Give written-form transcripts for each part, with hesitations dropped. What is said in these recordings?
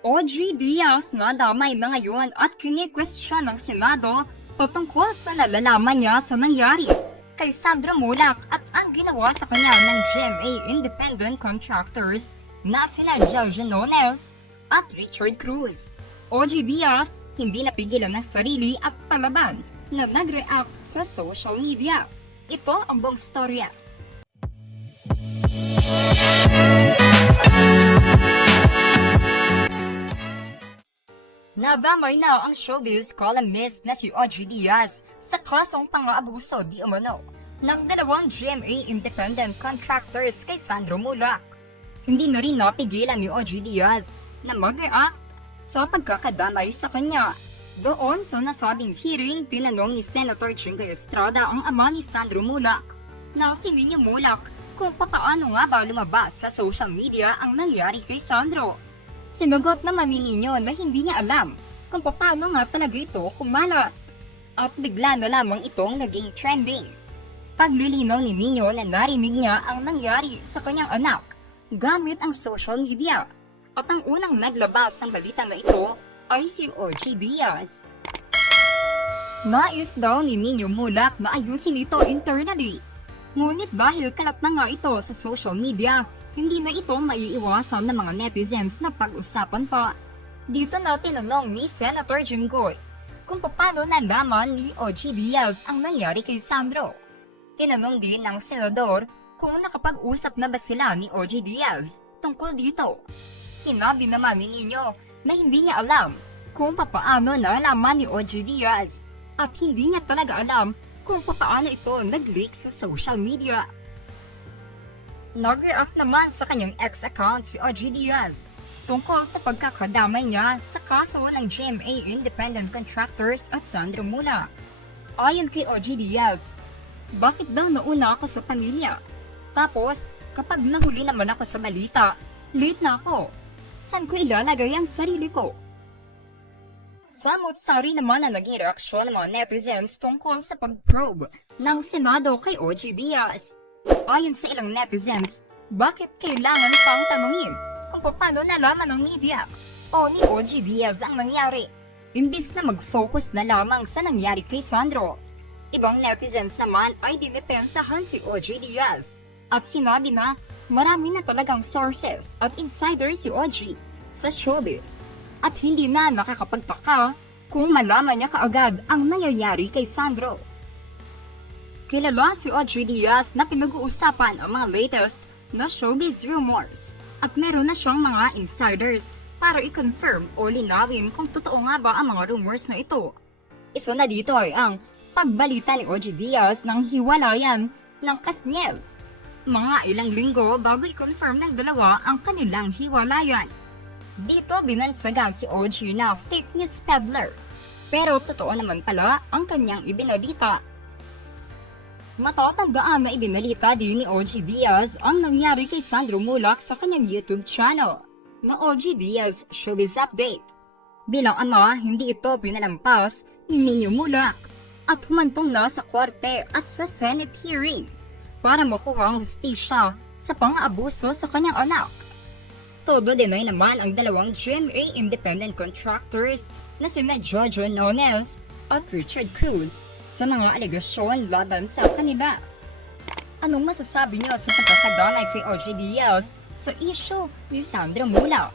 Audrey Diaz na damay na ngayon at kini-question ng Senado patungkol sa nalalaman niya sa nangyari kay Sandro Mulak at ang ginawa sa kanya ng GMA Independent Contractors na sila Jojo Nones at Richard Cruz. Audrey Diaz hindi napigilan ng sarili at palaban na nag-react sa social media. Ito ang buong storya. Nadamay na ang showbiz columnist na si Audrey Diaz sa kasong pang-aabuso di umano ng dalawang GMA Independent Contractors kay Sandro Mulak. Hindi na rin napigilan ni Audrey Diaz na mag-react sa pagkakadamay sa kanya. Doon sa nasabing hearing, tinanong ni Senator Jingoy Estrada ang ama ni Sandro Mulak na si Nino Mulak kung paano nga ba lumabas sa social media ang nangyari kay Sandro. Sinagot naman ni Nino na hindi niya alam kung paano nga talaga ito kumalat. At bigla na lamang itong naging trending. Paglilinaw ni Nino na narinig niya ang nangyari sa kanyang anak gamit ang social media. At ang unang naglabas ng balita na ito ay si Audrey Diaz. Nais daw ni Nino Mulak na ayusin ito internally. Ngunit dahil kalat na nga ito sa social media, hindi na ito maiiwasan ng mga netizens na pag-usapan pa. Dito na tinanong ni Senator Jingoy kung paano nalaman ni Audrey Diaz ang nangyari kay Sandro. Tinanong din ng senador kung nakapag-usap na ba sila ni Audrey Diaz tungkol dito. Sinabi naman ni Nino na hindi niya alam kung paano nalaman ni Audrey Diaz at hindi niya talaga alam kung paano ito nag-leak sa social media. Nag-react naman sa kanyang ex-account si Audrey Diaz tungkol sa pagkakadamay niya sa kaso ng GMA Independent Contractors at Sandro Mulak. Ayon kay Audrey Diaz, bakit daw nauna ako sa pamilya? Tapos, kapag nahuli naman ako sa balita, late na ako. Saan ko ilalagay ang sarili ko? Samot-sari naman ang naging reaksyon ng mga netizens tungkol sa pag-probe ng Senado kay Audrey Diaz. Ayon sa ilang netizens, bakit kailangan pang tanungin kung paano nalaman ng media o ni Audrey Diaz ang nangyari, imbis na mag-focus na lamang sa nangyari kay Sandro. Ibang netizens naman ay dinipensahan si Audrey Diaz at sinabi na marami na talagang sources at insiders si Audrey sa showbiz at hindi na nakakapagtaka kung malaman niya kaagad ang nangyayari kay Sandro. Kilala si Audrey Diaz na pinag-uusapan ang mga latest na showbiz rumors at meron na siyang mga insiders para i-confirm o linawin kung totoo nga ba ang mga rumors na ito. Isa na dito ay ang pagbalita ni Audrey Diaz ng hiwalayan ng Kathniel. Mga ilang linggo bago i-confirm ng dalawa ang kanilang hiwalayan. Dito binansagan si Audrey na fake news peddler, pero totoo naman pala ang kanyang ibinalita. Matatandaan na ibinalita din ni Audrey Diaz ang nangyari kay Sandro Mulak sa kanyang YouTube channel na Audrey Diaz Showbiz Update. Bilang ama, hindi ito pinalampas ni Nino Mulak at humantong na sa korte at sa Senate hearing para makuha ang hustisya sa pang-aabuso sa kanyang anak. Todo deny naman ang dalawang GMA Independent Contractors na sina Jojo Nones at Richard Cruz sa mga alegasyon laban sa kanila. Anong masasabi niyo sa pagkakadamay kay Audrey Diaz sa issue ni Sandro Mulak?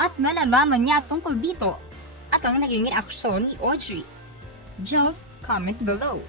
At malalaman niya tungkol dito at ang naging reaksyon ni Audrey? Just comment below.